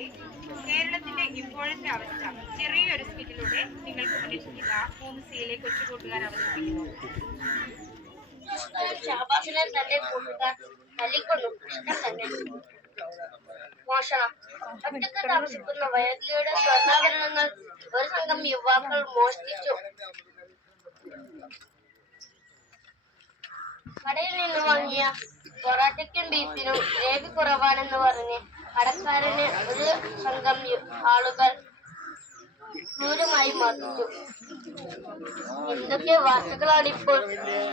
കൂടി കേരളത്തിന്റെ ഇപ്പോഴത്തെ അവസ്ഥ ചെറിയൊരു സ്കിറ്റിലൂടെ നിങ്ങൾക്ക് മുന്നിൽ ഇതാ 3Cയിലെ കൊച്ചു കൂട്ടുകാർ അവതരിപ്പിക്കുന്നു. ഷഹബാസിനെ തന്റെ കൂട്ടുകാർ തല്ലിക്കൊന്നു. മോഷണം. ഒറ്റക്ക് താമസിക്കുന്ന വയലിയുടെ സ്വർണ്ണാഭരണങ്ങൾ ഒരു സംഘം യുവാക്കൾ മോഷ്ടിച്ചു. കടയിൽ നിന്ന് വാങ്ങിയ പൊറാട്ടയ്ക്കും ബീഫിനും ഗ്രേവി കുറവാണെന്ന് പറഞ്ഞ് കടക്കാരന് ഒരു സംഘം ആളുകൾ ക്രൂരമായി മർദ്ദിച്ചു. എന്തൊക്കെ വാർത്തകളാണ് ഇപ്പോൾ!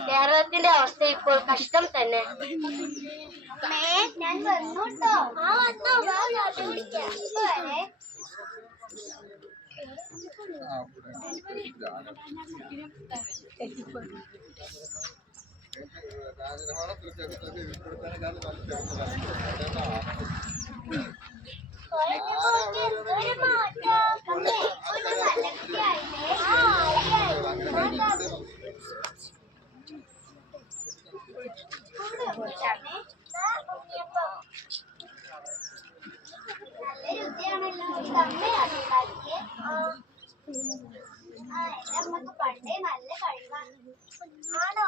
കേരളത്തിന്റെ അവസ്ഥ ഇപ്പോൾ കഷ്ടം തന്നെ. ഞാൻ വന്നോട്ടോ. നമുക്ക് പണ്ടേ നല്ല കഴിവാണ്. ആണോ?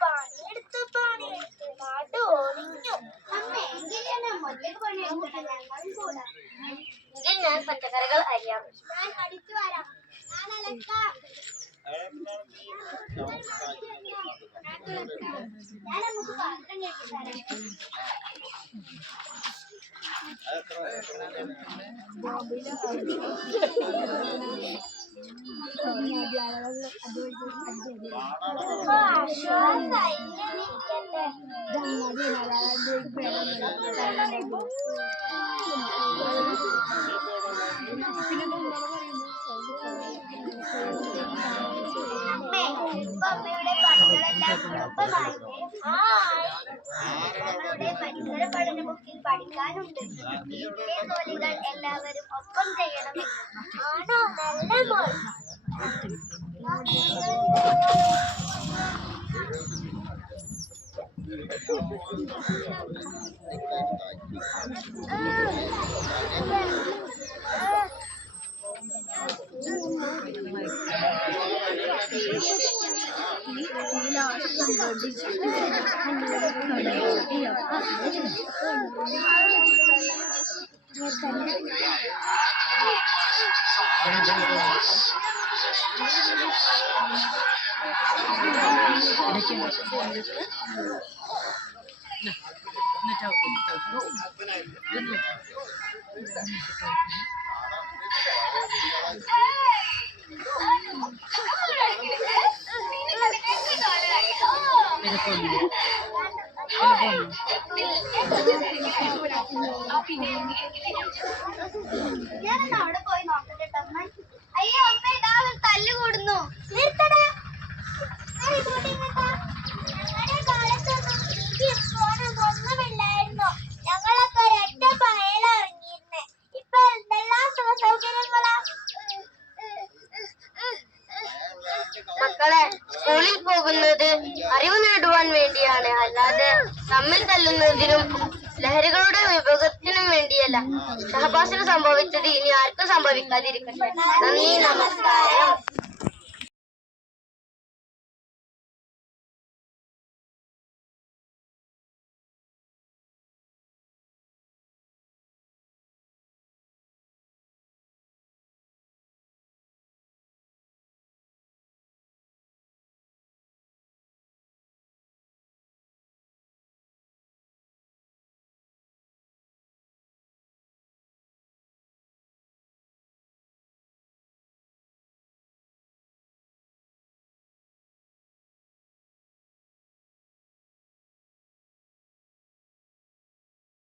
പണിയെടുത്ത് നാട് ഓടിഞ്ഞു. എങ്കിൽ ഞാൻ പച്ചക്കറികൾ അരിയാം. ഞാൻ അടിച്ചു വരാം. ഞാൻ നമുക്ക് പാത്രം കെട്ടിത്തരാം. അമ്മയുടെ പണികളെല്ലാം എളുപ്പമായില്ലേ? ഞങ്ങളുടെ പരിസര പഠന ബുക്കിൽ പഠിക്കാനുണ്ട്. വീട്ടിലെ ജോലികൾ എല്ലാവരും ഒപ്പം ചെയ്യണം. ആണോ? നല്ല മോൾ. ഞാനൊന്ന് അവിടെ പോയി നോക്കട്ടെ. അയ്യോ അമ്മ, ഇതാ തല്ല് കൂടുന്നു. നിർത്തടാ. ഞങ്ങളുടെ കാലത്തൊന്നും ഒന്നുമില്ലായിരുന്നു. ഞങ്ങളൊക്കെ ഒരൊറ്റ പയലിറങ്ങിയിരുന്നേ. ഇപ്പൊ എന്തെല്ലാം സുഖസൗകര്യങ്ങളാ. മക്കളെ, സ്കൂളിൽ പോകുന്നത് അറിവ് നേടുവാൻ വേണ്ടിയാണ്, അല്ലാതെ തമ്മിൽ തല്ലുന്നതിനും ലഹരികളുടെ വിഭവത്തിനും വേണ്ടിയല്ല. ഷഹബാസിന് സംഭവിച്ചത് ഇനി ആർക്കും സംഭവിക്കാതിരിക്കട്ടെ. നന്ദി, നമസ്കാരം.